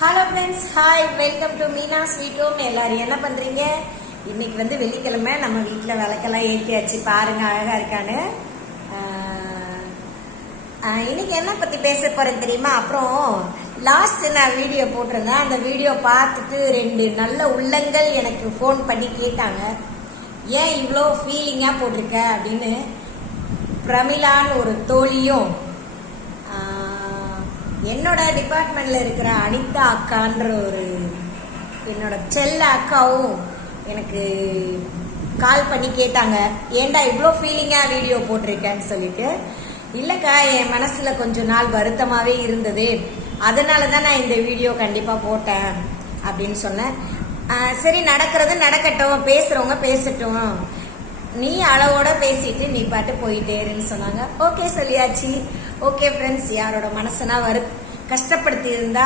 Hello friends, hi, welcome to Meena sweet home. எல்லாரும் என்ன பண்றீங்க? இன்னைக்கு வந்து வெள்ளிக்கிழமை, நம்ம வீட்டில் விளக்கெல்லாம் ஏற்றியாச்சு. பாருங்க அழகா இருக்கான்னு. இன்னைக்கு என்ன பத்தி பேச போறேன் தெரியுமா? அப்புறம் லாஸ்ட் நான் வீடியோ போட்டிருந்தேன். அந்த வீடியோ பார்த்துட்டு 2 நல்ல உள்ளங்கள் எனக்கு ஃபோன் பண்ணி கேட்டாங்க, ஏன் இவ்வளோ ஃபீலிங்கா போட்டிருக்க அப்படின்னு. பிரமிளான்னு ஒரு தோழியும், என்னோட டிபார்ட்மெண்ட்ல இருக்கிற அனிதா அக்கான்ற ஒரு என்னோட செல்ல அக்காவும் எனக்கு கால் பண்ணி கேட்டாங்க, ஏண்டா இவ்வளோ ஃபீலிங்கா வீடியோ போட்டிருக்கேன்னு சொல்லிட்டு. இல்லைக்கா, என் மனசுல கொஞ்ச நாள் வருத்தமாவே இருந்தது, அதனால தான் நான் இந்த வீடியோ கண்டிப்பா போட்டேன் அப்படின்னு சொன்னேன். சரி, நடக்கிறது நடக்கட்டும், பேசுறவங்க பேசட்டும், நீ அளவோட பேசிட்டு நீ பாட்டு போயிட்டேருன்னு சொன்னாங்க. ஓகே சொல்லியாச்சு. ஓகே ஃப்ரெண்ட்ஸ், யாரோட மனசனா கஷ்டப்படுத்தி இருந்தா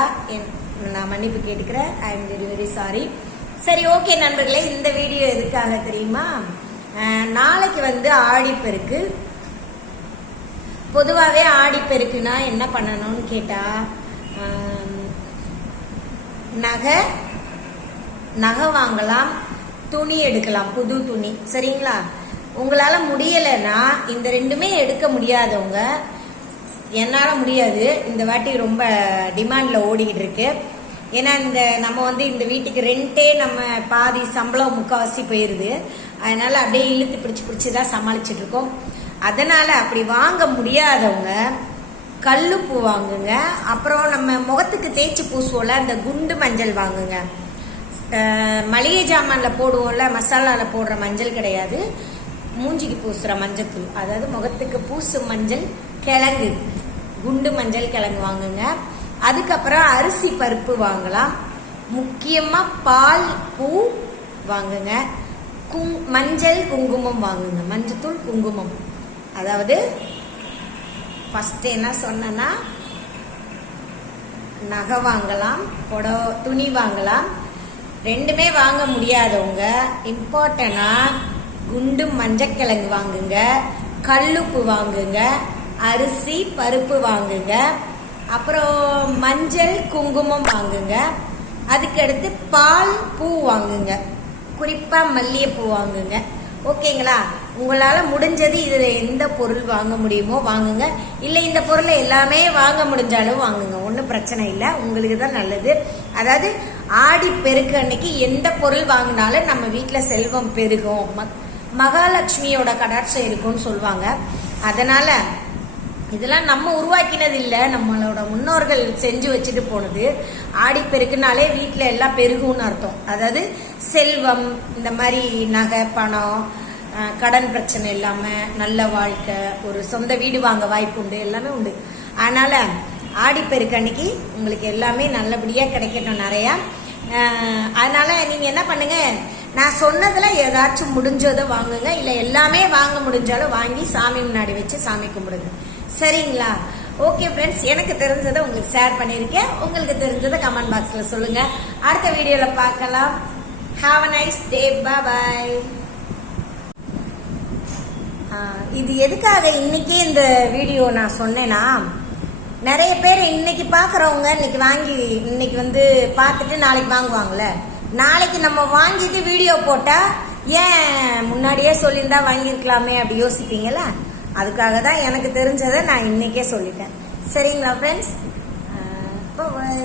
நான் மன்னிப்பு கேட்டுக்கிறேன். I am very very sorry. சரி, ஓகே நண்பர்களே, இந்த வீடியோ எதுக்காக தெரியுமா? நாளைக்கு வந்து ஆடிப்பெருக்கு. பொதுவாகவே ஆடிப்பெருக்குன்னா என்ன பண்ணணும்னு கேட்டா, நகை வாங்கலாம், துணி எடுக்கலாம், புது துணி. சரிங்களா? உங்களால முடியலைன்னா இந்த 2மே எடுக்க முடியாதவங்க, என்னால முடியாது, இந்த வாட்டி ரொம்ப டிமாண்ட்ல ஓடிக்கிட்டு இருக்கு. ஏன்னா நம்ம வந்து இந்த வீட்டுக்கு ரெண்டே நம்ம பாதி சம்பளம் முக்கால்வாசி போயிருது. அதனால அப்படியே இழுத்து பிடிச்சுதான் சமாளிச்சுட்டு இருக்கோம். அதனால அப்படி வாங்க முடியாதவங்க கல்லுப்பூ வாங்குங்க. அப்புறம் நம்ம முகத்துக்கு தேய்ச்சி பூசுவோம்ல, அந்த குண்டு மஞ்சள் வாங்குங்க. மளிகை ஜாமான்ல போடுவோம்ல, மசாலால போடுற மஞ்சள் கிடையாது, மூஞ்சிக்கு பூசுற மஞ்சள், அதாவது முகத்துக்கு பூசு மஞ்சள் கிழங்கு, குண்டு மஞ்சள் கிழங்கு வாங்குங்க. அதுக்கப்புறம் அரிசி பருப்பு வாங்கலாம். முக்கியமா பால் பூ வாங்குங்க. மஞ்சள் குங்குமம் வாங்குங்க. மஞ்சத்தூள் குங்குமம். அதாவது ஃபர்ஸ்ட் என்ன சொன்னா, நகை வாங்கலாம், துணி வாங்கலாம். 2மே வாங்க முடியாதவங்க இம்பார்ட்டனா குண்டு மஞ்சக்கிழங்கு வாங்குங்க, கல்லுப்பு வாங்குங்க, அரிசி பருப்பு வாங்குங்க, அப்புறம் மஞ்சள் குங்குமம் வாங்குங்க. அதுக்கடுத்து பால் பூ வாங்குங்க, குறிப்பா மல்லிகைப்பூ வாங்குங்க. ஓகேங்களா? உங்களால முடிஞ்சது இதுல எந்த பொருள் வாங்க முடியுமோ வாங்குங்க. இல்ல இந்த பொருளை எல்லாமே வாங்க முடிஞ்சாலும் வாங்குங்க, ஒன்றும் பிரச்சனை இல்லை, உங்களுக்கு தான் நல்லது. அதாவது ஆடி பெருக்கு அன்னைக்கு எந்த பொருள் வாங்கினாலும் நம்ம வீட்டுல செல்வம் பெருகும், மகாலட்சுமியோட கடாட்சம் இருக்கும்னு சொல்லுவாங்க. அதனால இதெல்லாம் நம்ம உருவாக்கினது இல்லை, நம்மளோட முன்னோர்கள் செஞ்சு வச்சுட்டு போனது. ஆடிப்பெருக்குனாலே வீட்டில் எல்லாம் பெருகும்னு அர்த்தம். அதாவது செல்வம், இந்த மாதிரி நகை பணம், கடன் பிரச்சனை இல்லாம நல்ல வாழ்க்கை, ஒரு சொந்த வீடு வாங்க வாய்ப்பு உண்டு, எல்லாமே உண்டு. அதனால ஆடிப்பெருக்கு அன்னைக்கு உங்களுக்கு எல்லாமே நல்லபடியா கிடைக்கட்டும் நிறையா. அதனால நீங்க என்ன பண்ணுங்க, நான் சொன்னதுல ஏதாச்சும் முடிஞ்சதை வாங்குங்க, இல்ல எல்லாமே வாங்க முடிஞ்சாலும் வாங்கி சாமி முன்னாடி வச்சு சாமி கும்பிடுங்க. சரிங்களா? ஓகே ஃப்ரெண்ட்ஸ், எனக்கு தெரிஞ்சதை உங்களுக்கு ஷேர் பண்ணியிருக்கேன். உங்களுக்கு தெரிஞ்சதை கமெண்ட் பாக்ஸ்ல சொல்லுங்க. அடுத்த வீடியோல பார்க்கலாம். Have a nice day. Bye. இது எதுக்காக இன்னைக்கு இந்த வீடியோ நான் சொன்னேன்னா, நிறைய பேர் இன்னைக்கு பாக்குறவங்க இன்னைக்கு வந்து பார்த்துட்டு நாளைக்கு வாங்குவாங்கல்ல. நாளைக்கு நம்ம வாங்கிட்டு வீடியோ போட்டா, ஏன் முன்னாடியே சொல்லியிருந்தா வாங்கியிருக்கலாமே அப்படி யோசிப்பீங்களா? அதுக்காக தான் எனக்கு தெரிஞ்சதை நான் இன்னைக்கே சொல்லிட்டேன். சரிங்களா ஃப்ரெண்ட்ஸ்? பாய்.